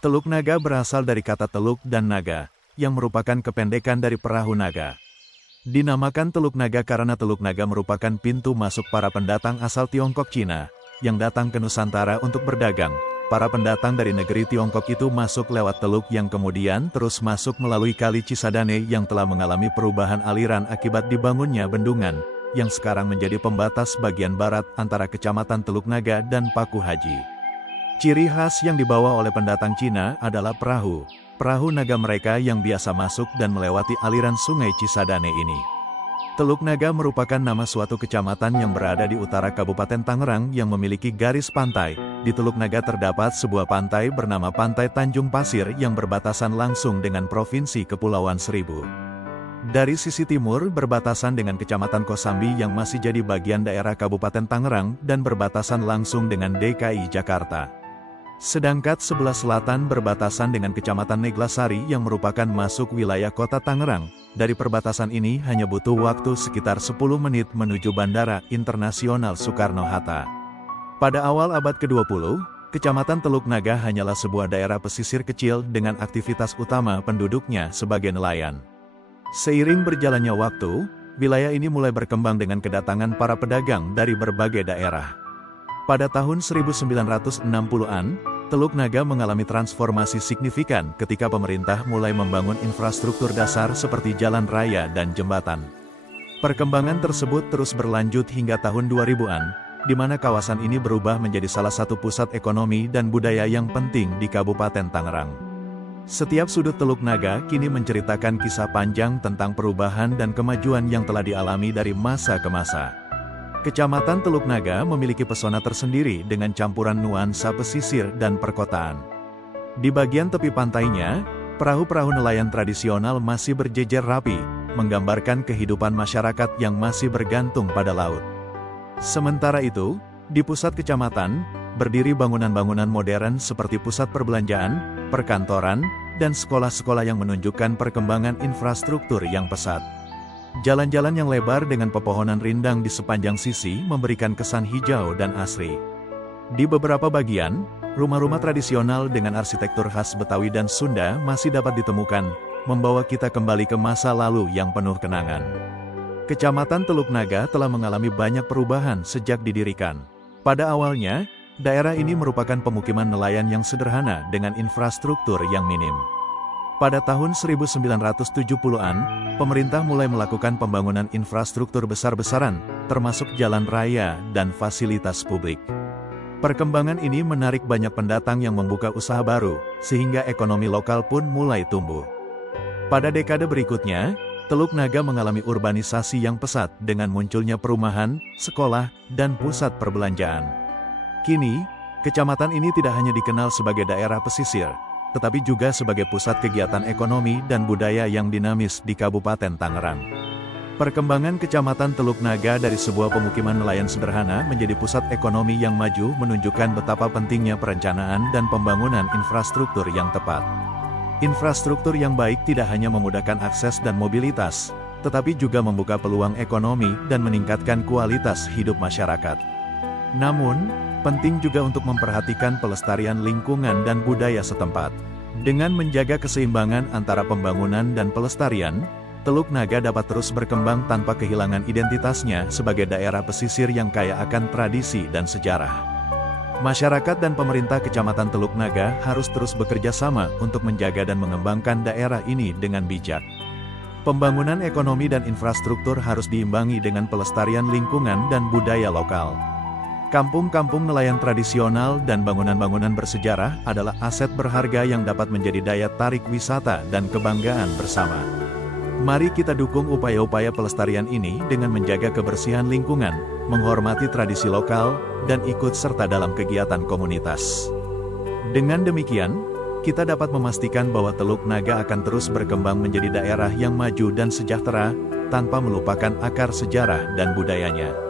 Teluk Naga berasal dari kata teluk dan naga, yang merupakan kependekan dari perahu naga. Dinamakan Teluk Naga karena Teluk Naga merupakan pintu masuk para pendatang asal Tiongkok Cina, yang datang ke Nusantara untuk berdagang. Para pendatang dari negeri Tiongkok itu masuk lewat teluk yang kemudian terus masuk melalui Kali Cisadane yang telah mengalami perubahan aliran akibat dibangunnya bendungan, yang sekarang menjadi pembatas bagian barat antara Kecamatan Teluk Naga dan Paku Haji. Ciri khas yang dibawa oleh pendatang Cina adalah perahu naga mereka yang biasa masuk dan melewati aliran sungai Cisadane ini. Teluk Naga merupakan nama suatu kecamatan yang berada di utara Kabupaten Tangerang yang memiliki garis pantai. Di Teluk Naga terdapat sebuah pantai bernama Pantai Tanjung Pasir yang berbatasan langsung dengan Provinsi Kepulauan Seribu. Dari sisi timur berbatasan dengan Kecamatan Kosambi yang masih jadi bagian daerah Kabupaten Tangerang dan berbatasan langsung dengan DKI Jakarta. Sedangkan sebelah selatan berbatasan dengan Kecamatan Neglasari yang merupakan masuk wilayah Kota Tangerang. Dari perbatasan ini hanya butuh waktu sekitar 10 menit menuju Bandara Internasional Soekarno-Hatta. Pada awal abad ke-20, Kecamatan Teluk Naga hanyalah sebuah daerah pesisir kecil dengan aktivitas utama penduduknya sebagai nelayan. Seiring berjalannya waktu, wilayah ini mulai berkembang dengan kedatangan para pedagang dari berbagai daerah. Pada tahun 1960-an, Teluk Naga mengalami transformasi signifikan ketika pemerintah mulai membangun infrastruktur dasar seperti jalan raya dan jembatan. Perkembangan tersebut terus berlanjut hingga tahun 2000-an, di mana kawasan ini berubah menjadi salah satu pusat ekonomi dan budaya yang penting di Kabupaten Tangerang. Setiap sudut Teluk Naga kini menceritakan kisah panjang tentang perubahan dan kemajuan yang telah dialami dari masa ke masa. Kecamatan Teluk Naga memiliki pesona tersendiri dengan campuran nuansa pesisir dan perkotaan. Di bagian tepi pantainya, perahu-perahu nelayan tradisional masih berjejer rapi, menggambarkan kehidupan masyarakat yang masih bergantung pada laut. Sementara itu, di pusat kecamatan, berdiri bangunan-bangunan modern seperti pusat perbelanjaan, perkantoran, dan sekolah-sekolah yang menunjukkan perkembangan infrastruktur yang pesat. Jalan-jalan yang lebar dengan pepohonan rindang di sepanjang sisi memberikan kesan hijau dan asri. Di beberapa bagian, rumah-rumah tradisional dengan arsitektur khas Betawi dan Sunda masih dapat ditemukan, membawa kita kembali ke masa lalu yang penuh kenangan. Kecamatan Teluk Naga telah mengalami banyak perubahan sejak didirikan. Pada awalnya, daerah ini merupakan pemukiman nelayan yang sederhana dengan infrastruktur yang minim. Pada tahun 1970-an, pemerintah mulai melakukan pembangunan infrastruktur besar-besaran, termasuk jalan raya dan fasilitas publik. Perkembangan ini menarik banyak pendatang yang membuka usaha baru, sehingga ekonomi lokal pun mulai tumbuh. Pada dekade berikutnya, Teluk Naga mengalami urbanisasi yang pesat dengan munculnya perumahan, sekolah, dan pusat perbelanjaan. Kini, kecamatan ini tidak hanya dikenal sebagai daerah pesisir, tetapi juga sebagai pusat kegiatan ekonomi dan budaya yang dinamis di Kabupaten Tangerang. Perkembangan Kecamatan Teluk Naga dari sebuah pemukiman nelayan sederhana menjadi pusat ekonomi yang maju menunjukkan betapa pentingnya perencanaan dan pembangunan infrastruktur yang tepat. Infrastruktur yang baik tidak hanya memudahkan akses dan mobilitas, tetapi juga membuka peluang ekonomi dan meningkatkan kualitas hidup masyarakat. Namun, penting juga untuk memperhatikan pelestarian lingkungan dan budaya setempat. Dengan menjaga keseimbangan antara pembangunan dan pelestarian, Teluk Naga dapat terus berkembang tanpa kehilangan identitasnya sebagai daerah pesisir yang kaya akan tradisi dan sejarah. Masyarakat dan pemerintah Kecamatan Teluk Naga harus terus bekerja sama untuk menjaga dan mengembangkan daerah ini dengan bijak. Pembangunan ekonomi dan infrastruktur harus diimbangi dengan pelestarian lingkungan dan budaya lokal. Kampung-kampung nelayan tradisional dan bangunan-bangunan bersejarah adalah aset berharga yang dapat menjadi daya tarik wisata dan kebanggaan bersama. Mari kita dukung upaya-upaya pelestarian ini dengan menjaga kebersihan lingkungan, menghormati tradisi lokal, dan ikut serta dalam kegiatan komunitas. Dengan demikian, kita dapat memastikan bahwa Teluk Naga akan terus berkembang menjadi daerah yang maju dan sejahtera, tanpa melupakan akar sejarah dan budayanya.